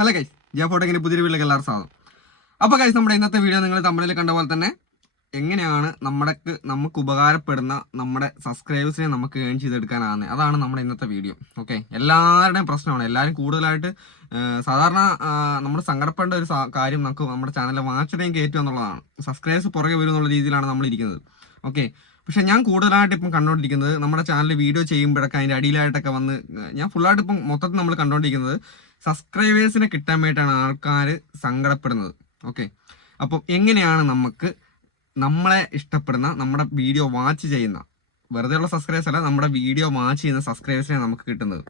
Hello guys photo ഇങ്ങനെ പുതിയൊരു വീട്ടിലേക്ക് എല്ലാവർക്കും സ്വാഗതം. അപ്പോൾ കൈസ് നമ്മുടെ ഇന്നത്തെ വീഡിയോ നിങ്ങൾ തമ്മിൽ കണ്ട പോലെ തന്നെ എങ്ങനെയാണ് നമ്മുടെ നമുക്ക് ഉപകാരപ്പെടുന്ന നമ്മുടെ സബ്സ്ക്രൈബേഴ്സിനെ നമുക്ക് ഏൺ ചെയ്തെടുക്കാനാകുന്നത്? അതാണ് നമ്മുടെ ഇന്നത്തെ വീഡിയോ ഓക്കെ എല്ലാവരുടെയും പ്രശ്നമാണ്. എല്ലാവരും കൂടുതലായിട്ട് സാധാരണ നമ്മൾ സങ്കടപ്പെടേണ്ട ഒരു കാര്യം നമുക്ക് നമ്മുടെ ചാനലിൽ വാച്ചുടേയും കയറ്റുക എന്നുള്ളതാണ്. സബ്സ്ക്രൈബേഴ്സ് പുറകെ വരും എന്നുള്ള രീതിയിലാണ് നമ്മൾ ഇരിക്കുന്നത്. ഓക്കെ പക്ഷെ ഞാൻ കൂടുതലായിട്ട് ഇപ്പം കണ്ടുകൊണ്ടിരിക്കുന്നത് നമ്മുടെ ചാനൽ വീഡിയോ ചെയ്യുമ്പോഴൊക്കെ അതിന്റെ അടിയിലായിട്ടൊക്കെ വന്ന് ഞാൻ ഫുള്ളായിട്ട് ഇപ്പം മൊത്തത്തിൽ നമ്മൾ കണ്ടുകൊണ്ടിരിക്കുന്നത് സബ്സ്ക്രൈബേഴ്സിനെ കിട്ടാൻ വേണ്ടിയിട്ടാണ് ആൾക്കാർ സങ്കടപ്പെടുന്നത്. ഓക്കെ അപ്പം എങ്ങനെയാണ് നമുക്ക് നമ്മളെ ഇഷ്ടപ്പെടുന്ന നമ്മുടെ വീഡിയോ വാച്ച് ചെയ്യുന്ന വെറുതെ ഉള്ള സബ്സ്ക്രൈബേഴ്സ് അല്ല നമ്മുടെ വീഡിയോ വാച്ച് ചെയ്യുന്ന സബ്സ്ക്രൈബേഴ്സിനെ നമുക്ക് കിട്ടുന്നത്?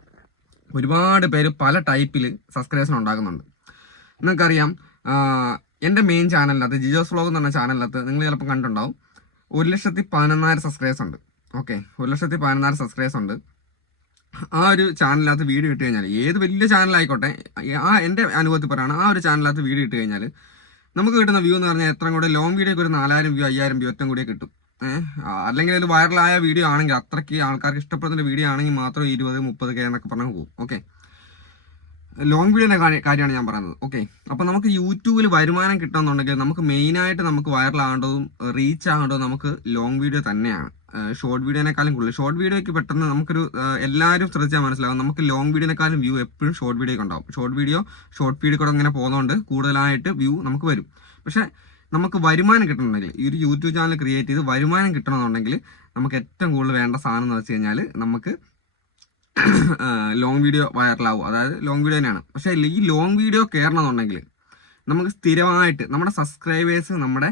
ഒരുപാട് പേര് പല ടൈപ്പിൽ സബ്സ്ക്രൈബേഴ്സിന് ഉണ്ടാകുന്നുണ്ട് നിങ്ങൾക്കറിയാം എന്റെ മെയിൻ ചാനലിനകത്ത് ജിജോസ് വ്ളോഗ് എന്ന് പറഞ്ഞ ചാനലിനകത്ത് നിങ്ങൾ ചിലപ്പോൾ കണ്ടിട്ടുണ്ടാവും. ഒരു ലക്ഷത്തി പതിനൊന്നായിരം സബ്സ്ക്രൈബേഴ്സ് ഉണ്ട്. ഓക്കെ ഒരു ലക്ഷത്തി പതിനൊന്നായിരം സബ്സ്ക്രൈബേഴ്സ് ഉണ്ട്. ആ ഒരു ചാനലിനകത്ത് വീഡിയോ ഇട്ട് കഴിഞ്ഞാൽ ഏത് വലിയ ചാനലായിക്കോട്ടെ ആ എന്റെ അനുഭവത്തിൽ പറയുകയാണ് ആ ഒരു ചാനലിനകത്ത് വീഡിയോ ഇട്ട് കഴിഞ്ഞാൽ നമുക്ക് കിട്ടുന്ന വ്യൂ എന്ന് പറഞ്ഞാൽ എത്ര കൂടെ ലോങ് വീഡിയോക്ക് ഒരു നാലായിരം വ്യൂ അയ്യായിരം വ്യൂ ഒറ്റം കൂടിയേ കിട്ടും. അല്ലെങ്കിൽ ഒരു വൈറലായ വീഡിയോ ആണെങ്കിൽ അത്രയ്ക്ക് ആൾക്കാർക്ക് ഇഷ്ടപ്പെടുന്ന വീഡിയോ ആണെങ്കിൽ മാത്രം ഇരുപത് മുപ്പത് കെ എന്നൊക്കെ പറഞ്ഞു പോകും. ഓക്കെ ലോങ് വീഡിയോയുടെ കാര്യമാണ് ഞാൻ പറയുന്നത്. ഓക്കെ അപ്പോൾ നമുക്ക് യൂട്യൂബിൽ വരുമാനം കിട്ടണമെന്നുണ്ടെങ്കിൽ നമുക്ക് മെയിനായിട്ട് നമുക്ക് വൈറലാകേണ്ടതും റീച്ച് ആകേണ്ടതും നമുക്ക് ലോങ് വീഡിയോ തന്നെയാണ്. ഷോർട്ട് വീഡിയോനേക്കാളും കൂടുതൽ. ഷോർട്ട് വീഡിയോയ്ക്ക് പെട്ടെന്ന് നമുക്കൊരു എല്ലാവരും ശ്രദ്ധിച്ചാൽ മനസ്സിലാവും. നമുക്ക് ലോങ് വീഡിയോനേക്കാളും വ്യൂ എപ്പോഴും ഷോർട്ട് വീഡിയോക്ക് ഉണ്ടാവും ഷോർട്ട് വീഡിയോ ഷോർട്ട് വീഡിയോ കൂടെ അങ്ങനെ പോകുന്നതുകൊണ്ട് കൂടുതലായിട്ട് വ്യൂ നമുക്ക് വരും. പക്ഷേ നമുക്ക് വരുമാനം കിട്ടണമെന്നുണ്ടെങ്കിൽ ഈ ഒരു യൂട്യൂബ് ചാനൽ ക്രിയേറ്റ് ചെയ്ത് വരുമാനം കിട്ടണമെന്നുണ്ടെങ്കിൽ നമുക്ക് ഏറ്റവും കൂടുതൽ വേണ്ട സാധനം എന്ന് വെച്ച് കഴിഞ്ഞാൽ നമുക്ക് ലോങ് വീഡിയോ വൈറലാവും അതായത് ലോങ് വീഡിയോ തന്നെയാണ്. പക്ഷേ ഈ ലോങ് വീഡിയോ കയറണമെന്നുണ്ടെങ്കിൽ നമുക്ക് സ്ഥിരമായിട്ട് നമ്മുടെ സബ്സ്ക്രൈബേഴ്സ് നമ്മുടെ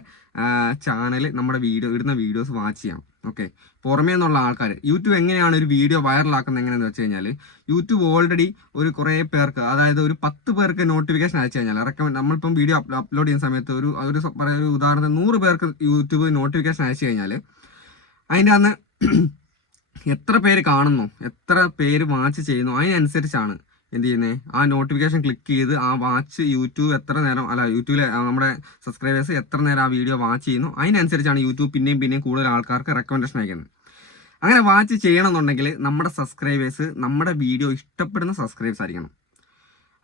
ചാനൽ നമ്മുടെ വീഡിയോ ഇടുന്ന വീഡിയോസ് വാച്ച് ചെയ്യാം. ഓക്കെ പുറമേ നിന്നുള്ള ആൾക്കാർ യൂട്യൂബ് എങ്ങനെയാണ് ഒരു വീഡിയോ വൈറലാക്കുന്നത് എങ്ങനെയാണെന്ന് വെച്ച് കഴിഞ്ഞാൽ യൂട്യൂബ് ഓൾറെഡി ഒരു കുറേ പേർക്ക് അതായത് ഒരു പത്ത് പേർക്ക് നോട്ടിഫിക്കേഷൻ അയച്ചു കഴിഞ്ഞാൽ റെക്കമെൻഡ് നമ്മളിപ്പം വീഡിയോ അപ്ലോഡ് ചെയ്യുന്ന സമയത്ത് ഒരു ഒരു പറയാ ഒരു ഉദാഹരണത്തിന് നൂറ് പേർക്ക് യൂട്യൂബ് നോട്ടിഫിക്കേഷൻ അയച്ചു കഴിഞ്ഞാൽ അതിന്റെ അന്ന് എത്ര പേര് കാണുന്നു? എത്ര പേര് വാച്ച് ചെയ്യുന്നു? അതിനനുസരിച്ചാണ് എന്ത് ചെയ്യുന്നത് ആ നോട്ടിഫിക്കേഷൻ ക്ലിക്ക് ചെയ്ത് ആ വാച്ച് യൂട്യൂബ് എത്ര നേരം അല്ല യൂട്യൂബിലെ നമ്മുടെ സബ്സ്ക്രൈബേഴ്സ് എത്ര നേരം ആ വീഡിയോ വാച്ച് ചെയ്യുന്നു? അതിനനുസരിച്ചാണ് യൂട്യൂബ് പിന്നെയും പിന്നെയും കൂടുതൽ ആൾക്കാർക്ക് റെക്കമെൻഡേഷൻ അയക്കുന്നത്. അങ്ങനെ വാച്ച് ചെയ്യണമെന്നുണ്ടെങ്കിൽ നമ്മുടെ സബ്സ്ക്രൈബേഴ്സ് നമ്മുടെ വീഡിയോ ഇഷ്ടപ്പെടുന്ന സബ്സ്ക്രൈബേഴ്സ് ആയിരിക്കണം.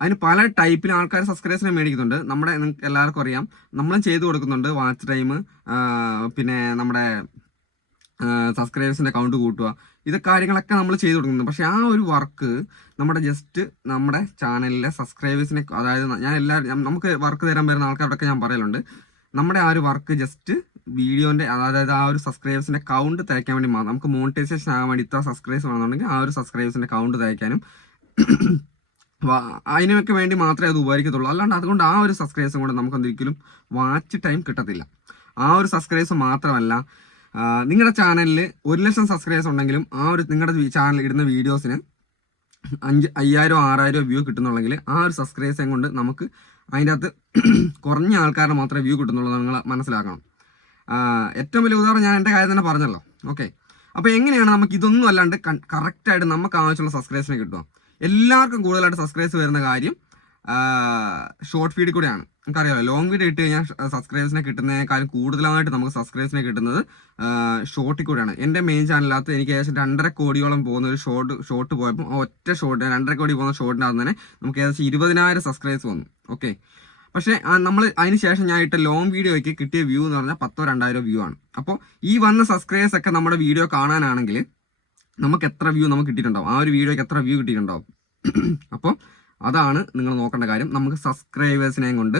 അതിന് പല ടൈപ്പിൽ ആൾക്കാർ സബ്സ്ക്രൈബേഴ്സിനെ മേടിക്കുന്നുണ്ട്. നമ്മുടെ എല്ലാവർക്കും അറിയാം. നമ്മളും ചെയ്തു കൊടുക്കുന്നുണ്ട് വാച്ച് ടൈം പിന്നെ നമ്മുടെ സബ്സ്ക്രൈബേഴ്സിന്റെ അക്കൗണ്ട് കൂട്ടുക. ഇത് കാര്യങ്ങളൊക്കെ നമ്മൾ ചെയ്തു കൊടുക്കുന്നുണ്ട്. പക്ഷേ ആ ഒരു വർക്ക് നമ്മുടെ ജസ്റ്റ് നമ്മുടെ ചാനലിലെ സബ്സ്ക്രൈബേഴ്സിനെ അതായത് ഞാൻ എല്ലാവരും നമുക്ക് വർക്ക് തരാൻ വരുന്ന ആൾക്കാരോടൊക്കെ ഞാൻ പറയലുണ്ട്. നമ്മുടെ ആ ഒരു വർക്ക് ജസ്റ്റ് വീഡിയോന്റെ അതായത് ആ ഒരു സബ്സ്ക്രൈബേഴ്സിന്റെ കൗണ്ട് തയ്ക്കാൻ വേണ്ടി മാത്രം നമുക്ക് മോണിറ്റൈസേഷൻ ആകാൻ വേണ്ടി ഇത്ര സബ്സ്ക്രൈബേഴ്സ് വേണമെന്നുണ്ടെങ്കിൽ ആ ഒരു സബ്സ്ക്രൈബേഴ്സിന്റെ കൗണ്ട് തയ്ക്കാനും അതിനൊക്കെ വേണ്ടി മാത്രമേ അത് ഉപകരിക്കത്തുള്ളൂ. അല്ലാണ്ട് അതുകൊണ്ട് ആ ഒരു സബ്സ്ക്രൈബേഴ്സും കൊണ്ട് നമുക്ക് ഒരിക്കലും വാച്ച് ടൈം കിട്ടത്തില്ല. ആ ഒരു സബ്സ്ക്രൈബേഴ്സ് മാത്രമല്ല നിങ്ങളുടെ ചാനലിൽ ഒരു ലക്ഷം സബ്സ്ക്രൈബേഴ്സ് ഉണ്ടെങ്കിലും ആ ഒരു നിങ്ങളുടെ ചാനൽ ഇടുന്ന വീഡിയോസിന് അഞ്ച് അയ്യായിരം ആറായിരം വ്യൂ കിട്ടുന്നുണ്ടെങ്കിൽ ആ ഒരു സബ്സ്ക്രൈബേഴ്സേയും കൊണ്ട് നമുക്ക് അതിന്റെ അകത്ത് കുറഞ്ഞ ആൾക്കാരുടെ മാത്രമേ വ്യൂ കിട്ടുന്നുള്ളൂ നിങ്ങൾ മനസ്സിലാക്കണം. ഏറ്റവും വലിയ ഉദാഹരണം ഞാൻ എന്റെ കാര്യം തന്നെ പറഞ്ഞല്ലോ. ഓക്കെ അപ്പോൾ എങ്ങനെയാണ് നമുക്ക് ഇതൊന്നും അല്ലാണ്ട് കറക്റ്റായിട്ട് നമുക്ക് ആവശ്യമുള്ള സബ്സ്ക്രൈബേഴ്സിനെ കിട്ടുക? എല്ലാവർക്കും കൂടുതലായിട്ട് സബ്സ്ക്രൈബേഴ്സ് വരുന്ന കാര്യം ഷോർട്ട് ഫീഡിൽ കൂടെയാണ്. നമുക്കറിയാമല്ലോ ലോങ് വീഡിയോ ഇട്ട് കഴിഞ്ഞാൽ സബ്സ്ക്രൈബേഴ്സിനെ കിട്ടുന്നതിനേക്കാളും കൂടുതലായിട്ട് നമുക്ക് സബ്സ്ക്രൈബേഴ്സിനെ കിട്ടുന്നത് ഷോർട്ടിൽ കൂടെയാണ്. എന്റെ മെയിൻ ചാനലിനകത്ത് എനിക്ക് ഏകദേശം രണ്ടര കോടിയോളം പോകുന്ന ഒരു ഷോർട്ട് ഷോർട്ട് പോയപ്പോൾ ഒറ്റ ഷോർട്ട് രണ്ടര കോടി പോകുന്ന ഷോർട്ടിനകത്ത് തന്നെ നമുക്ക് ഏകദേശം ഇരുപതിനായിരം സബ്സ്ക്രൈബേഴ്സ് വന്നു. ഓക്കെ പക്ഷേ നമ്മൾ അതിന് ശേഷം ഞാൻ ഇട്ട ലോങ് വീഡിയോയ്ക്ക് കിട്ടിയ വ്യൂ എന്ന് പറഞ്ഞാൽ പത്തോ രണ്ടായിരം വ്യൂ ആണ്. അപ്പോൾ ഈ വന്ന സബ്സ്ക്രൈബേഴ്സ് ഒക്കെ നമ്മുടെ വീഡിയോ കാണാനാണെങ്കിൽ നമുക്ക് എത്ര വ്യൂ നമുക്ക് കിട്ടിയിട്ടുണ്ടാവും? ആ ഒരു വീഡിയോയ്ക്ക് എത്ര വ്യൂ കിട്ടിയിട്ടുണ്ടാവും? അപ്പോൾ അതാണ് നിങ്ങൾ നോക്കേണ്ട കാര്യം. നമുക്ക് സബ്സ്ക്രൈബേഴ്സിനെയും കൊണ്ട്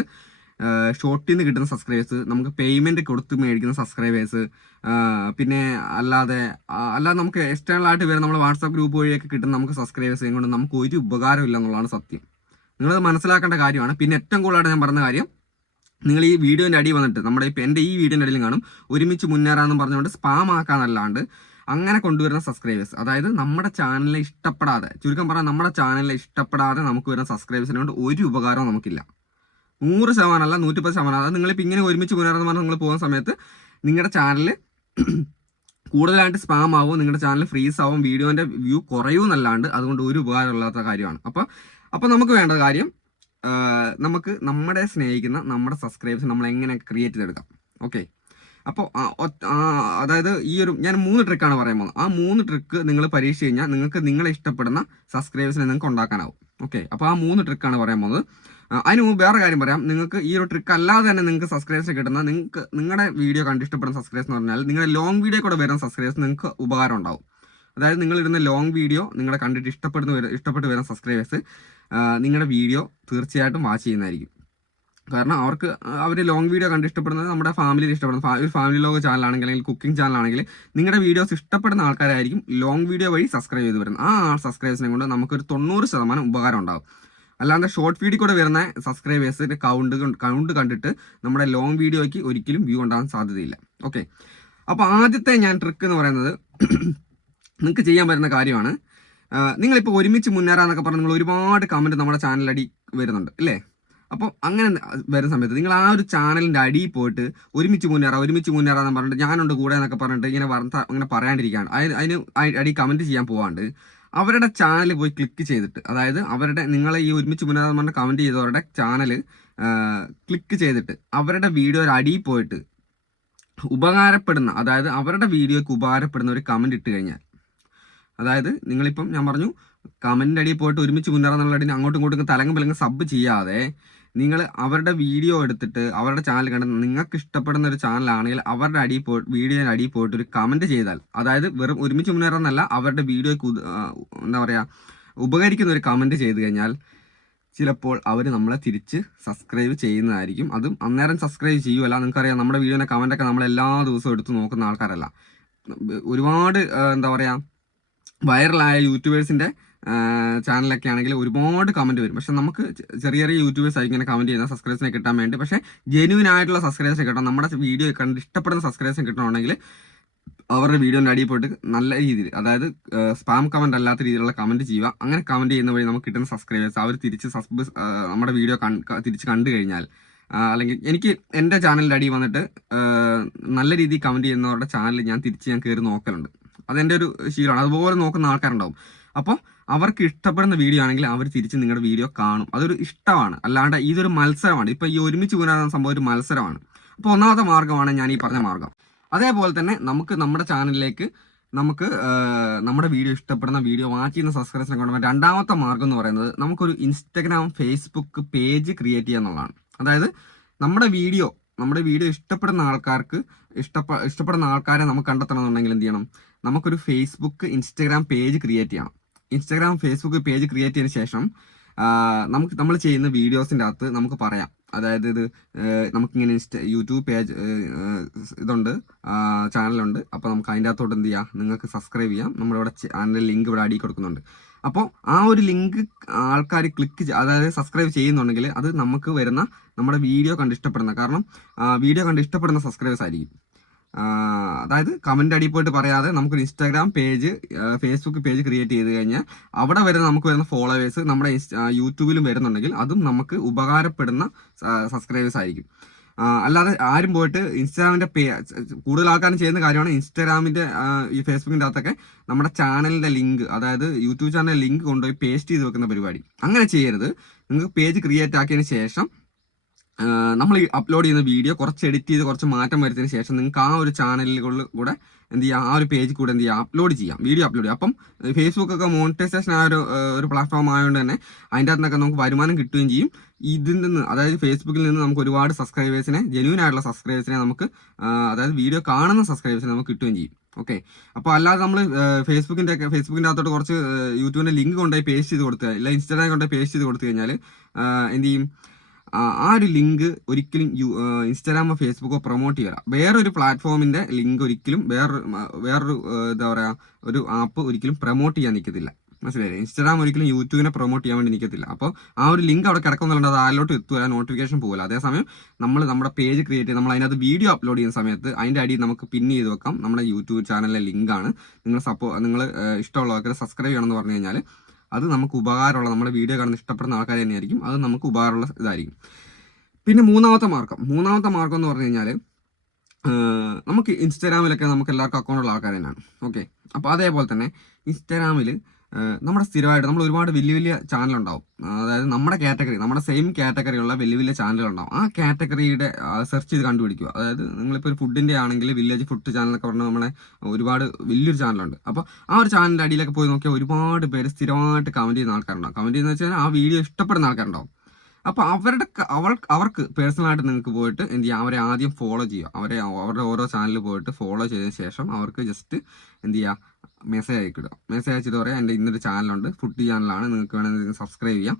ഷോർട്ടിൽ നിന്ന് കിട്ടുന്ന സബ്സ്ക്രൈബേഴ്സ് നമുക്ക് പേയ്മെന്റ് കൊടുത്ത് മേടിക്കുന്ന സബ്സ്ക്രൈബേഴ്സ് പിന്നെ അല്ലാതെ അല്ലാതെ നമുക്ക് എക്സ്റ്റേണൽ ആയിട്ട് വരുന്ന നമ്മുടെ വാട്സാപ്പ് ഗ്രൂപ്പ് വഴിയൊക്കെ കിട്ടുന്ന നമുക്ക് സബ്സ്ക്രൈബേഴ്സിനെയും കൊണ്ട് നമുക്ക് ഒരു ഉപകാരമില്ല എന്നുള്ളതാണ് സത്യം. നിങ്ങളത് മനസ്സിലാക്കേണ്ട കാര്യമാണ്. പിന്നെ ഏറ്റവും കൂടുതലായിട്ട് ഞാൻ പറഞ്ഞ കാര്യം നിങ്ങൾ ഈ വീഡിയോന്റെ അടി വന്നിട്ട് നമ്മുടെ ഇപ്പം എന്റെ ഈ വീഡിയോന്റെ അടിയിലും കാണും. ഒരുമിച്ച് മുന്നേറാമെന്ന് പറഞ്ഞുകൊണ്ട് സ്പാം ആക്കാന്നല്ലാണ്ട് അങ്ങനെ കൊണ്ടുവരുന്ന സബ്സ്ക്രൈബേഴ്സ് അതായത് നമ്മുടെ ചാനലിനെ ഇഷ്ടപ്പെടാതെ ചുരുക്കം പറഞ്ഞാൽ നമ്മുടെ ചാനലിനെ ഇഷ്ടപ്പെടാതെ നമുക്ക് വരുന്ന സബ്സ്ക്രൈബേഴ്സിനെ കൊണ്ട് ഒരു ഉപകാരവും നമുക്കില്ല. നൂറ് ശതമാനം അല്ല നൂറ്റിപ്പത് ശതമാനം. അതായത് നിങ്ങളിപ്പോൾ ഇങ്ങനെ ഒരുമിച്ച് മുന്നേറാന്ന് പറഞ്ഞാൽ നിങ്ങൾ പോകുന്ന സമയത്ത് നിങ്ങളുടെ ചാനൽ കൂടുതലായിട്ട് സ്പാം ആവും നിങ്ങളുടെ ചാനൽ ഫ്രീസ് ആവും വീഡിയോന്റെ വ്യൂ കുറയുമെന്നല്ലാണ്ട് അതുകൊണ്ട് ഒരു ഉപകാരമില്ലാത്ത കാര്യമാണ്. അപ്പോൾ അപ്പോൾ നമുക്ക് വേണ്ട കാര്യം നമുക്ക് നമ്മുടെ സ്നേഹിക്കുന്ന നമ്മുടെ സബ്സ്ക്രൈബേഴ്സ് നമ്മൾ എങ്ങനെ ക്രിയേറ്റ് ചെയ്തെടുക്കാം? ഓക്കെ അപ്പോൾ അതായത് ഈ ഒരു ഞാൻ മൂന്ന് ട്രിക്കാണ് പറയാൻ പോകുന്നത്. ആ മൂന്ന് ട്രിക്ക് നിങ്ങൾ പരീക്ഷിച്ച് കഴിഞ്ഞാൽ നിങ്ങൾക്ക് നിങ്ങളെ ഇഷ്ടപ്പെടുന്ന സബ്സ്ക്രൈബേഴ്സിനെ നിങ്ങൾക്ക് ഉണ്ടാക്കാനാവും. ഓക്കെ അപ്പോൾ ആ മൂന്ന് ട്രിക്കാണ് പറയാൻ പോകുന്നത്. അതിന് മുമ്പ് വേറെ കാര്യം പറയാം. നിങ്ങൾക്ക് ഈ ഒരു ട്രിക്ക് അല്ലാതെ തന്നെ നിങ്ങൾക്ക് സബ്സ്ക്രൈബേഴ്സ് കിട്ടുന്ന നിങ്ങൾക്ക് നിങ്ങളുടെ വീഡിയോ കണ്ട് ഇഷ്ടപ്പെടുന്ന സബ്സ്ക്രൈബേഴ്സ് എന്ന് പറഞ്ഞാൽ നിങ്ങളുടെ ലോങ് വീഡിയോ കൂടെ വരുന്ന സബ്സ്ക്രൈബേഴ്സ് നിങ്ങൾക്ക് ഉപകാരം ഉണ്ടാവും. അതായത് നിങ്ങൾ ഇടുന്ന ലോങ് വീഡിയോ നിങ്ങളെ കണ്ടിട്ട് ഇഷ്ടപ്പെടുന്ന ഇഷ്ടപ്പെട്ട് വരുന്ന സബ്സ്ക്രൈബേഴ്സ് നിങ്ങളുടെ വീഡിയോ തീർച്ചയായിട്ടും വാച്ച് ചെയ്യുന്നതായിരിക്കും. കാരണം അവർക്ക് അവർ ലോങ് വീഡിയോ കണ്ട് ഇഷ്ടപ്പെടുന്നത് നമ്മുടെ ഫാമിലിയിൽ ഇഷ്ടപ്പെടുന്ന. ഒരു ഫാമിലി ലോഗ് ചാനലാണെങ്കിൽ അല്ലെങ്കിൽ കുക്കിംഗ് ചാനലാണെങ്കിൽ നിങ്ങളുടെ വീഡിയോസ് ഇഷ്ടപ്പെടുന്ന ആൾക്കാരായിരിക്കും ലോങ് വീഡിയോ വഴി സബ്സ്ക്രൈബ് ചെയ്ത് വരുന്നത്. ആ സബ്സ്ക്രൈബേഴ്സിനെ കൊണ്ട് നമുക്കൊരു തൊണ്ണൂറ് ശതമാനം ഉപകാരം ഉണ്ടാവും. അല്ലാതെ ഷോർട്ട് വീഡിയോ കൂടെ വരുന്ന സബ്സ്ക്രൈബേഴ്സിന്റെ കൗണ്ട് കൗണ്ട് കണ്ടിട്ട് നമ്മുടെ ലോങ് വീഡിയോയ്ക്ക് ഒരിക്കലും വ്യൂ ഉണ്ടാകാൻ സാധ്യതയില്ല. ഓക്കെ അപ്പോൾ ആദ്യത്തെ ഞാൻ ട്രിക്ക് എന്ന് പറയുന്നത് നിങ്ങൾക്ക് ചെയ്യാൻ പറ്റുന്ന കാര്യമാണ്. നിങ്ങളിപ്പോൾ ഒരുമിച്ച് മുന്നേറാന്നൊക്കെ പറഞ്ഞ് നിങ്ങൾ ഒരുപാട് കമന്റ് നമ്മുടെ ചാനലടി വരുന്നുണ്ട് അല്ലേ അപ്പോൾ അങ്ങനെ വരുന്ന സമയത്ത് നിങ്ങൾ ആ ഒരു ചാനലിന്റെ അടിയിൽ പോയിട്ട് ഒരുമിച്ച് മുന്നേറാം ഒരുമിച്ച് മുന്നേറാന്ന് പറഞ്ഞിട്ട് ഞാനുണ്ട് കൂടെ എന്നൊക്കെ പറഞ്ഞിട്ട് ഇങ്ങനെ വർത്ത അങ്ങനെ പറയാണ്ടിരിക്കുകയാണ്. അതിന് അതിന് അടി- കമന്റ് ചെയ്യാൻ പോവാണ്ട് അവരുടെ ചാനൽ പോയി ക്ലിക്ക് ചെയ്തിട്ട് അതായത് അവരുടെ നിങ്ങളെ ഈ ഒരുമിച്ച് മുന്നേറാന്ന് പറഞ്ഞിട്ട് കമന്റ് ചെയ്തവരുടെ ചാനൽ ക്ലിക്ക് ചെയ്തിട്ട് അവരുടെ വീഡിയോ അടിയിൽ പോയിട്ട് ഉപകാരപ്പെടുന്ന അതായത് അവരുടെ വീഡിയോയ്ക്ക് ഉപകാരപ്പെടുന്ന ഒരു കമന്റ് ഇട്ട് കഴിഞ്ഞാൽ. അതായത് നിങ്ങളിപ്പം ഞാൻ പറഞ്ഞു കമന്റിന്റെ അടിയിൽ പോയിട്ട് ഒരുമിച്ച് മുന്നേറാന്നുള്ളതിന് അങ്ങോട്ടും ഇങ്ങോട്ടും തലങ്ങും വിലങ്ങും സബ് ചെയ്യാതെ നിങ്ങൾ അവരുടെ വീഡിയോ എടുത്തിട്ട് അവരുടെ ചാനൽ കണ്ട് നിങ്ങൾക്ക് ഇഷ്ടപ്പെടുന്ന ഒരു ചാനലാണെങ്കിൽ അവരുടെ അടിയിൽ പോയി വീഡിയോയുടെ അടിയിൽ പോയിട്ട് ഒരു കമന്റ് ചെയ്താൽ അതായത് വെറും ഒരുമിച്ച് മുന്നേറുന്നല്ല അവരുടെ വീഡിയോയ്ക്ക് എന്താ പറയുക ഉപകരിക്കുന്ന ഒരു കമന്റ് ചെയ്ത് കഴിഞ്ഞാൽ ചിലപ്പോൾ അവർ നമ്മളെ തിരിച്ച് സബ്സ്ക്രൈബ് ചെയ്യുന്നതായിരിക്കും. അതും അന്നേരം സബ്സ്ക്രൈബ് ചെയ്യുമല്ല നിങ്ങൾക്കറിയാം നമ്മുടെ വീഡിയോനെ കമന്റൊക്കെ നമ്മൾ എല്ലാ ദിവസവും എടുത്ത് നോക്കുന്ന ആൾക്കാരല്ല. ഒരുപാട് എന്താ പറയുക വൈറലായ യൂട്യൂബേഴ്സിന്റെ ചാനലൊക്കെ ആണെങ്കിൽ ഒരുപാട് കമന്റ് വരും. പക്ഷെ നമുക്ക് ചെറിയ ചെറിയ യൂട്യൂബേഴ്സ് ആയിരിക്കും ഇങ്ങനെ കമന്റ് ചെയ്യുന്ന സബ്സ്ക്രൈബേഴ്സിനെ കിട്ടാൻ വേണ്ടി. പക്ഷേ ജെന്യൂൻ ആയിട്ടുള്ള സബ്സ്ക്രൈബേഴ്സിനെ കിട്ടണം. നമ്മുടെ വീഡിയോ കണ്ട് ഇഷ്ടപ്പെടുന്ന സബ്സ്ക്രൈബേഴ്സിനെ കിട്ടണമെങ്കിൽ അവരുടെ വീഡിയോന്റെ അടിയിൽ പോയിട്ട് നല്ല രീതിയിൽ അതായത് സ്പാം കമന്റ് അല്ലാത്ത രീതിയിലുള്ള കമന്റ് ചെയ്യുക. അങ്ങനെ കമന്റ് ചെയ്യുന്ന വഴി നമുക്ക് കിട്ടുന്ന സബ്സ്ക്രൈബേഴ്സ് അവർ തിരിച്ച് സബ് നമ്മുടെ വീഡിയോ തിരിച്ച് കണ്ടു കഴിഞ്ഞാൽ അല്ലെങ്കിൽ എനിക്ക് എന്റെ ചാനലിന്റെ അടി വന്നിട്ട് നല്ല രീതിയിൽ കമന്റ് ചെയ്യുന്നവരുടെ ചാനൽ ഞാൻ തിരിച്ച് ഞാൻ കയറി നോക്കലുണ്ട്. അതെന്റെ ഒരു ശീലമാണ്. അതുപോലെ നോക്കുന്ന ആൾക്കാരുണ്ടാവും. അപ്പോൾ അവർക്ക് ഇഷ്ടപ്പെടുന്ന വീഡിയോ ആണെങ്കിൽ അവർ തിരിച്ച് നിങ്ങളുടെ വീഡിയോ കാണും. അതൊരു ഇഷ്ടമാണ്. അല്ലാണ്ട് ഇതൊരു മത്സരമാണ്. ഇപ്പോൾ ഈ ഒരുമിച്ച് കൂടാൻ സംഭവം ഒരു മത്സരമാണ്. അപ്പോൾ ഒന്നാമത്തെ മാർഗമാണ് ഞാൻ ഈ പറഞ്ഞ മാർഗം അതേപോലെ തന്നെ നമുക്ക് നമ്മുടെ ചാനലിലേക്ക് നമുക്ക് നമ്മുടെ വീഡിയോ ഇഷ്ടപ്പെടുന്ന വീഡിയോ വാച്ച് ചെയ്യുന്ന സബ്സ്ക്രൈബേഴ്സിനെ കൊണ്ടുവരാൻ രണ്ടാമത്തെ മാർഗം എന്ന് പറയുന്നത് നമുക്കൊരു ഇൻസ്റ്റഗ്രാം ഫേസ്ബുക്ക് പേജ് ക്രിയേറ്റ് ചെയ്യുക എന്നുള്ളതാണ്. അതായത് നമ്മുടെ വീഡിയോ നമ്മുടെ വീഡിയോ ഇഷ്ടപ്പെടുന്ന ആൾക്കാർക്ക് ഇഷ്ടപ്പെ ഇഷ്ടപ്പെടുന്ന ആൾക്കാരെ നമുക്ക് കണ്ടെത്തണമെന്നുണ്ടെങ്കിൽ എന്ത് ചെയ്യണം? നമുക്കൊരു ഫേസ്ബുക്ക് ഇൻസ്റ്റഗ്രാം പേജ് ക്രിയേറ്റ് ചെയ്യണം. ഇൻസ്റ്റഗ്രാം ഫേസ്ബുക്ക് പേജ് ക്രിയേറ്റ് ചെയ്തതിന് ശേഷം നമുക്ക് നമ്മൾ ചെയ്യുന്ന വീഡിയോസിന്റെ അകത്ത് നമുക്ക് പറയാം. അതായത് ഇത് നമുക്കിങ്ങനെ ഇൻസ്റ്റ യൂട്യൂബ് പേജ് ഇതുണ്ട് ചാനലുണ്ട് അപ്പോൾ നമുക്ക് അതിന്റെ അകത്തോട്ട് എന്ത് ചെയ്യാം? നിങ്ങൾക്ക് സബ്സ്ക്രൈബ് ചെയ്യാം. നമ്മളിവിടെ ചാനലിൽ ലിങ്ക് ഇവിടെ അടി കൊടുക്കുന്നുണ്ട്. അപ്പോൾ ആ ഒരു ലിങ്ക് ആൾക്കാർ ക്ലിക്ക് അതായത് സബ്സ്ക്രൈബ് ചെയ്യുന്നുണ്ടെങ്കിൽ അത് നമുക്ക് വരുന്ന നമ്മുടെ വീഡിയോ കണ്ട് ഇഷ്ടപ്പെടുന്ന കാരണം വീഡിയോ കണ്ട് ഇഷ്ടപ്പെടുന്ന സബ്സ്ക്രൈബേഴ്സ് ആയിരിക്കും. അതായത് കമന്റ് അടി പോയിട്ട് പറയാതെ നമുക്കൊരു Instagram page Facebook page create ചെയ്ത് കഴിഞ്ഞാൽ അവിടെ വരെ നമുക്ക് വരുന്ന ഫോളോവേഴ്സ് നമ്മുടെ യൂട്യൂബിലും വരുന്നുണ്ടെങ്കിൽ അതും നമുക്ക് ഉപകാരപ്പെടുന്ന സബ്സ്ക്രൈബേഴ്സ് ആയിരിക്കും. അല്ലാതെ ആരും പോയിട്ട് ഇൻസ്റ്റാഗ്രാമിന്റെ പേ കൂടുതൽ ആൾക്കാരും ചെയ്യുന്ന കാര്യമാണ് ഇൻസ്റ്റാഗ്രാമിന്റെ ഈ ഫേസ്ബുക്കിന്റെ അകത്തൊക്കെ നമ്മുടെ ചാനലിന്റെ ലിങ്ക് അതായത് യൂട്യൂബ് ചാനലിന്റെ ലിങ്ക് കൊണ്ടുപോയി പേസ്റ്റ് ചെയ്ത് വെക്കുന്ന പരിപാടി. അങ്ങനെ ചെയ്യരുത്. നിങ്ങൾക്ക് പേജ് ക്രിയേറ്റ് ആക്കിയതിന് ശേഷം നമ്മൾ അപ്ലോഡ് ചെയ്യുന്ന വീഡിയോ കുറച്ച് എഡിറ്റ് ചെയ്ത് കുറച്ച് മാറ്റം വരുത്തിയതിന് ശേഷം നിങ്ങൾക്ക് ആ ഒരു ചാനലുകളിൽ കൂടെ എന്ത് ചെയ്യുക ആ ഒരു പേജിൽ കൂടെ എന്ത് ചെയ്യുക അപ്ലോഡ് ചെയ്യാം വീഡിയോ അപ്ലോഡ് ചെയ്യാം. അപ്പം ഫേസ്ബുക്ക് ഒക്കെ മോണിറ്റൈസേഷൻ ആ ഒരു ഒരു പ്ലാറ്റ്ഫോം ആയതുകൊണ്ട് തന്നെ അതിന്റെ അകത്തൊക്കെ നമുക്ക് വരുമാനം കിട്ടുകയും ചെയ്യും. ഇതിൽ നിന്ന് അതായത് ഫേസ്ബുക്കിൽ നിന്ന് നമുക്ക് ഒരുപാട് സബ്സ്ക്രൈബേഴ്സിനെ ജെന്യൂൻ ആയിട്ടുള്ള സബ്സ്ക്രൈബേഴ്സിനെ നമുക്ക് അതായത് വീഡിയോ കാണുന്ന സബ്സ്ക്രൈബേഴ്സിനെ നമുക്ക് കിട്ടുകയും ചെയ്യും. ഓക്കെ അപ്പോൾ അല്ലാതെ നമ്മൾ ഫേസ്ബുക്കിന്റെ ഒക്കെ ഫേസ്ബുക്കിന്റെ അകത്തോട്ട് കുറച്ച് യൂട്യൂബിന്റെ ലിങ്ക് കൊണ്ടുപോയി പേസ്റ്റ് ചെയ്ത് കൊടുക്കുക ഇല്ല ഇൻസ്റ്റാഗ്രാം കൊണ്ടുപോയി പേസ്റ്റ് ചെയ്ത് കൊടുത്തു കഴിഞ്ഞാൽ എന്ത് ചെയ്യും? ആ ഒരു ലിങ്ക് ഒരിക്കലും യു ഇൻസ്റ്റാഗ്രാമോ ഫേസ്ബുക്കോ പ്രൊമോട്ട് ചെയ്യില്ല വേറൊരു പ്ലാറ്റ്ഫോമിന്റെ ലിങ്ക് ഒരിക്കലും വേറൊരു വേറൊരു എന്താ പറയുക ഒരു ആപ്പ് ഒരിക്കലും പ്രൊമോട്ട് ചെയ്യാൻ നിൽക്കത്തില്ല മനസ്സിലായില്ലേ? ഇൻസ്റ്റാഗ്രാം ഒരിക്കലും യൂട്യൂബിനെ പ്രൊമോട്ട് ചെയ്യാൻ വേണ്ടി നിൽക്കത്തില്ല അപ്പോൾ ആ ഒരു ലിങ്ക് അവിടെ കിടക്കുന്നുണ്ട്. അത് ആരിലോട്ട് എത്തുക നോട്ടിഫിക്കേഷൻ പോകില്ല അതേസമയം നമ്മൾ നമ്മുടെ പേജ് ക്രിയേറ്റ് ചെയ്ത് നമ്മൾ അതിനകത്ത് വീഡിയോ അപ്ലോഡ് ചെയ്യുന്ന സമയത്ത് അതിന്റെ അടിയിൽ നമുക്ക് പിൻ ചെയ്ത് വെക്കാം. നമ്മുടെ യൂട്യൂബ് ചാനലിലെ ലിങ്കാണ് നിങ്ങൾ സപ്പോ നിങ്ങൾ ഇഷ്ടമുള്ളവർക്ക് സബ്സ്ക്രൈബ് ചെയ്യണമെന്ന് പറഞ്ഞു കഴിഞ്ഞാൽ അത് നമുക്ക് ഉപകാരമുള്ള നമ്മുടെ വീഡിയോ കാണുന്ന ഇഷ്ടപ്പെടുന്ന ആൾക്കാർ തന്നെയായിരിക്കും. അത് നമുക്ക് ഉപകാരമുള്ള ഇതായിരിക്കും. പിന്നെ മൂന്നാമത്തെ മാർഗം. മൂന്നാമത്തെ മാർഗം എന്ന് പറഞ്ഞു കഴിഞ്ഞാൽ നമുക്ക് ഇൻസ്റ്റാഗ്രാമിലൊക്കെ നമുക്ക് എല്ലാവർക്കും അക്കൗണ്ടുള്ള ആൾക്കാർ തന്നെയാണ്. ഓക്കെ അപ്പോൾ അതേപോലെ തന്നെ ഇൻസ്റ്റാഗ്രാമിൽ നമ്മുടെ സ്ഥിരമായിട്ട് നമ്മൾ ഒരുപാട് വലിയ വലിയ ചാനലുണ്ടാവും അതായത് നമ്മുടെ കാറ്റഗറി നമ്മുടെ സെയിം കാറ്റഗറിയുള്ള വലിയ വലിയ ചാനലുകളുണ്ടാവും ആ കാറ്റഗറിയുടെ സെർച്ച് ചെയ്ത് കണ്ടുപിടിക്കുക. അതായത് നിങ്ങളിപ്പോൾ ഒരു ഫുഡിന്റെ ആണെങ്കിൽ വില്ലേജ് ഫുഡ് ചാനൽ എന്നൊക്കെ പറഞ്ഞാൽ നമ്മളെ ഒരുപാട് വലിയൊരു ചാനലുണ്ട് അപ്പോൾ ആ ഒരു ചാനലിന്റെ അടിയിലൊക്കെ പോയി നോക്കിയാൽ ഒരുപാട് പേര് സ്ഥിരമായിട്ട് കമന്റ് ചെയ്യുന്ന ആൾക്കാരുണ്ടാവും. കമന്റ് ചെയ്യുന്ന വെച്ചാൽ ആ വീഡിയോ ഇഷ്ടപ്പെടുന്ന ആൾക്കാരുണ്ടാവും. അപ്പോൾ അവരുടെ അവൾ അവർക്ക് പേഴ്സണലായിട്ട് നിങ്ങൾക്ക് പോയിട്ട് എന്ത് ചെയ്യുക അവരെ ആദ്യം ഫോളോ ചെയ്യുക. അവരെ അവരുടെ ഓരോ ചാനലിൽ പോയിട്ട് ഫോളോ ചെയ്തതിന് ശേഷം അവർക്ക് ജസ്റ്റ് എന്ത് ചെയ്യുക മെസ്സേജ് അയക്കിടുക മെസ്സേജ് അയച്ചിട്ട് പറയാം. എന്റെ ഇന്നൊരു ചാനലുണ്ട് ഫുഡ് ചാനലാണ് നിങ്ങൾക്ക് വേണമെങ്കിൽ സബ്സ്ക്രൈബ് ചെയ്യാം.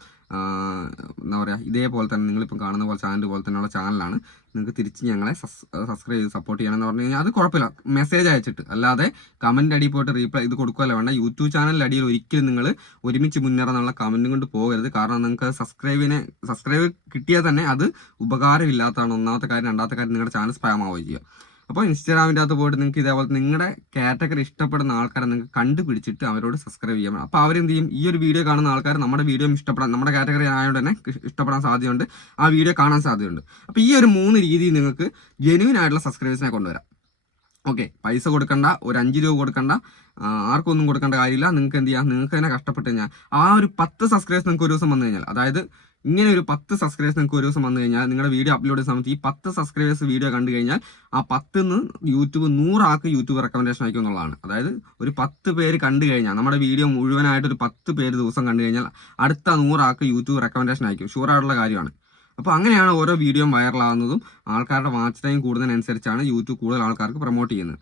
എന്താ പറയുക ഇതേപോലെ തന്നെ നിങ്ങളിപ്പം കാണുന്ന പോലെ ചാനൽ പോലെ തന്നെയുള്ള ചാനലാണ് നിങ്ങൾക്ക് തിരിച്ച് ഞങ്ങളെ സബ്സ്ക്രൈബ് ചെയ്ത് സപ്പോർട്ട് ചെയ്യണമെന്ന് പറഞ്ഞു കഴിഞ്ഞാൽ അത് കുഴപ്പമില്ല. മെസ്സേജ് അയച്ചിട്ട്. അല്ലാതെ കമന്റ് അടി പോയിട്ട് റീപ്ലൈ ഇത് കൊടുക്കുകയല്ല വേണ്ട. യൂട്യൂബ് ചാനലിന്റെ അടിയിൽ ഒരിക്കലും നിങ്ങൾ ഒരുമിച്ച് മുന്നേറാന്നുള്ള കമന്റും കൊണ്ട് പോകരുത്. കാരണം നിങ്ങൾക്ക് സബ്സ്ക്രൈബിനെ സബ്സ്ക്രൈബ് കിട്ടിയാൽ തന്നെ അത് ഉപകാരമില്ലാത്തതാണ്. ഒന്നാമത്തെ കാര്യം. രണ്ടാമത്തെ കാര്യം നിങ്ങളുടെ ചാനൽ സ്പാം ആവുകയും ചെയ്യുക അപ്പോൾ ഇൻസ്റ്റാഗ്രാമിന്റെ അകത്ത് പോയിട്ട് നിങ്ങൾക്ക് ഇതേപോലെ നിങ്ങളുടെ കാറ്റഗറി ഇഷ്ടപ്പെടുന്ന ആൾക്കാരെ നിങ്ങൾക്ക് കണ്ടുപിടിച്ചിട്ട് അവരോട് സബ്സ്ക്രൈബ് ചെയ്യാം അപ്പോൾ അവരെന്ത് ചെയ്യും? ഈ ഒരു വീഡിയോ കാണുന്ന ആൾക്കാർ നമ്മുടെ വീഡിയോ ഇഷ്ടപ്പെടാൻ നമ്മുടെ കാറ്റഗറി ആയതുകൊണ്ട് തന്നെ ഇഷ്ടപ്പെടാൻ സാധ്യതയുണ്ട്. ആ വീഡിയോ കാണാൻ സാധ്യതയുണ്ട്. അപ്പോൾ ഈ ഒരു മൂന്ന് രീതിയിൽ നിങ്ങൾക്ക് ജെനുവിൻ ആയിട്ടുള്ള സബ്സ്ക്രൈബേഴ്സിനെ കൊണ്ടുവരാം. ഓക്കെ പൈസ കൊടുക്കണ്ട ഒരു അഞ്ച് രൂപ കൊടുക്കണ്ട ആർക്കും ഒന്നും കൊടുക്കേണ്ട കാര്യമില്ല. നിങ്ങൾക്ക് എന്ത് ചെയ്യാം? നിങ്ങൾക്ക് തന്നെ കഷ്ടപ്പെട്ട് കഴിഞ്ഞാൽ ആ ഒരു പത്ത് സബ്സ്ക്രൈബേഴ്സ് നിങ്ങൾക്ക് ഒരു ദിവസം വന്നു കഴിഞ്ഞാൽ അതായത് ഇങ്ങനെ ഒരു പത്ത് സബ്സ്ക്രൈബേഴ്സ് നിങ്ങൾക്ക് ഒരു ദിവസം വന്നു കഴിഞ്ഞാൽ നിങ്ങളുടെ വീഡിയോ അപ്ലോഡ് ചെയ്യുന്ന സമയത്ത് ഈ പത്ത് സബ്സ്ക്രൈബേഴ്സ് വീഡിയോ കണ്ടു കഴിഞ്ഞാൽ ആ പത്തിന്ന് യൂട്യൂബ് നൂറാക്ക് യൂട്യൂബ് റെക്കമെൻഡേഷൻ അയക്കും എന്നുള്ളതാണ്. അതായത് ഒരു പത്ത് പേര് കണ്ടു കഴിഞ്ഞാൽ നമ്മുടെ വീഡിയോ മുഴുവനായിട്ട് ഒരു പത്ത് പേര് ദിവസം കണ്ടു കഴിഞ്ഞാൽ അടുത്ത നൂറാക്ക് യൂട്യൂബ് റെക്കമെൻഡേഷൻ അയക്കും. ഷുവർ ആയിട്ടുള്ള കാര്യമാണ്. അപ്പോൾ അങ്ങനെയാണ് ഓരോ വീഡിയോ വൈറലാകുന്നതും ആൾക്കാരുടെ വാച്ച് ടൈം കൂടുന്നതിനനുസരിച്ചാണ് യൂട്യൂബ് കൂടുതൽ ആൾക്കാർക്ക് പ്രൊമോട്ട് ചെയ്യുന്നത്.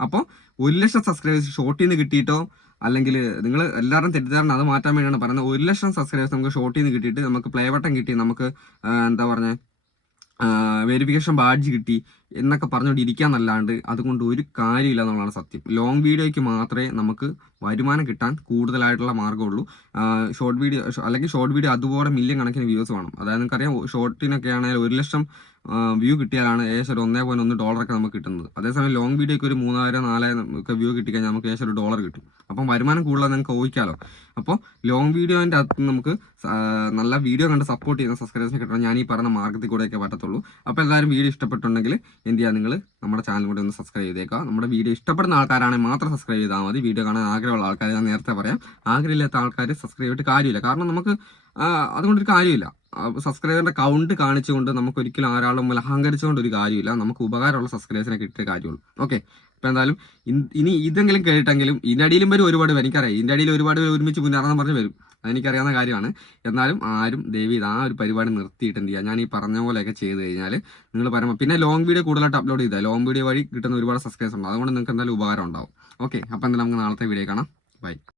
അപ്പോൾ ഒരു ലക്ഷം സബ്സ്ക്രൈബേഴ്സ് ഷോർട്ടിൽ നിന്ന് കിട്ടിയിട്ടോ അല്ലെങ്കിൽ നിങ്ങൾ എല്ലാവരും തെറ്റിദ്ധാരണ അത് മാറ്റാൻ വേണ്ടിയാണ് പറയുന്നത്. ഒരു ലക്ഷം സബ്സ്ക്രൈബേഴ്സ് നമുക്ക് ഷോർട്ടിൽ നിന്ന് കിട്ടിയിട്ട് നമുക്ക് പ്ലേ ബട്ടൺ കിട്ടി നമുക്ക് എന്താ പറഞ്ഞത് വെരിഫിക്കേഷൻ ബാഡ്ജ് കിട്ടി എന്നൊക്കെ പറഞ്ഞുകൊണ്ട് ഇരിക്കാന്നല്ലാണ്ട് അതുകൊണ്ട് ഒരു കാര്യമില്ല എന്നുള്ളതാണ് സത്യം. ലോങ് വീഡിയോയ്ക്ക് മാത്രമേ നമുക്ക് വരുമാനം കിട്ടാൻ കൂടുതലായിട്ടുള്ള മാർഗമുള്ളൂ. ഷോർട്ട് വീഡിയോ അല്ലെങ്കിൽ ഷോർട്ട് വീഡിയോ അതുപോലെ മില്യൺ കണക്കിന് വ്യൂസ് വേണം. അതായത് നിങ്ങൾക്കറിയാം ഷോർട്ടിനൊക്കെ ആണെങ്കിൽ ഒരു ലക്ഷം വ്യൂ കിട്ടിയാലാണ് ഏകദേശം ഒരു ഒന്നേ പോയിന്റ് ഒന്ന് ഡോളറൊക്കെ നമുക്ക് കിട്ടുന്നത്. അതേസമയം ലോങ് വീഡിയോയ്ക്ക് ഒരു മൂന്നായിരം നാലായിരം ഒക്കെ വ്യൂ കിട്ടിക്കഴിഞ്ഞാൽ നമുക്ക് ഏകദേശം ഒരു ഡോളർ കിട്ടും. അപ്പം വരുമാനം കൂടുതൽ നിങ്ങൾക്ക് ഊഹിക്കാലോ. അപ്പോൾ ലോങ് വീഡിയോന്റെ അകത്ത് നമുക്ക് നല്ല വീഡിയോ കണ്ട് സപ്പോർട്ട് ചെയ്യുന്ന സബ്സ്ക്രൈബേഴ്സിനെ കിട്ടണം. ഞാൻ ഈ പറഞ്ഞ മാർഗത്തിൽ കൂടെയൊക്കെ പറ്റത്തുള്ളൂ. അപ്പോൾ എല്ലാവരും വീഡിയോ ഇഷ്ടപ്പെട്ടുണ്ടെങ്കിൽ എന്ത് ചെയ്യുക? നിങ്ങൾ നമ്മുടെ ചാനൽ കൂടി ഒന്ന് സബ്സ്ക്രൈബ് ചെയ്തേക്കുക. നമ്മുടെ വീഡിയോ ഇഷ്ടപ്പെടുന്ന ആൾക്കാരാണെങ്കിൽ മാത്രം സബ്സ്ക്രൈബ് ചെയ്താൽ മതി. വീഡിയോ കാണാൻ ആഗ്രഹമുള്ള ആൾക്കാർ ഞാൻ നേരത്തെ പറയാം. ആഗ്രഹമില്ലാത്ത ആൾക്കാർ സബ്സ്ക്രൈബ് ചെയ്തിട്ട് കാര്യമില്ല. കാരണം നമുക്ക് അതുകൊണ്ടൊരു കാര്യമില്ല. സബ്സ്ക്രൈബറിന്റെ കൗണ്ട് കാണിച്ചുകൊണ്ട് നമുക്ക് ഒരിക്കലും ആരാളും അഹങ്കരിച്ചുകൊണ്ട് ഒരു കാര്യമില്ല. നമുക്ക് ഉപകാരമുള്ള സബ്സ്ക്രൈബേഴ്സിനെ കിട്ടിയ കാര്യമുള്ളൂ. ഓക്കെ ഇപ്പം എന്തായാലും ഇനി ഇതെങ്കിലും കേട്ടെങ്കിലും ഇതിന്റെ അടിയിലും വരും ഒരുപാട് പേര്. എനിക്കറിയാം. ഇതിന്റെ അടിയിൽ ഒരുപാട് പേര് ഒരുമിച്ച് മുന്നേറണം പറഞ്ഞ് വരും. അതെനിക്കറിയാവുന്ന കാര്യമാണ്. എന്നാലും ആരും ദയവ് ഇത് ആ ഒരു പരിപാടി നിർത്തിയിട്ട് എന്ത് ചെയ്യുക ഞാൻ ഈ പറഞ്ഞ പോലെയൊക്കെ ചെയ്ത് കഴിഞ്ഞാൽ നിങ്ങൾ പറയുമ്പോൾ പിന്നെ ലോങ് വീഡിയോ കൂടുതലായിട്ട് അപ്ലോഡ് ചെയ്താൽ ലോങ് വീഡിയോ വഴി കിട്ടുന്ന ഒരുപാട് സബ്സ്ക്രൈബേഴ്സ് ഉണ്ട്. അതുകൊണ്ട് നിങ്ങൾക്ക് എന്തായാലും ഉപകാരം ഉണ്ടാവും. ഓക്കെ അപ്പം എന്തായാലും നമുക്ക് നാളത്തെ വീഡിയോ കാണാം. ബൈ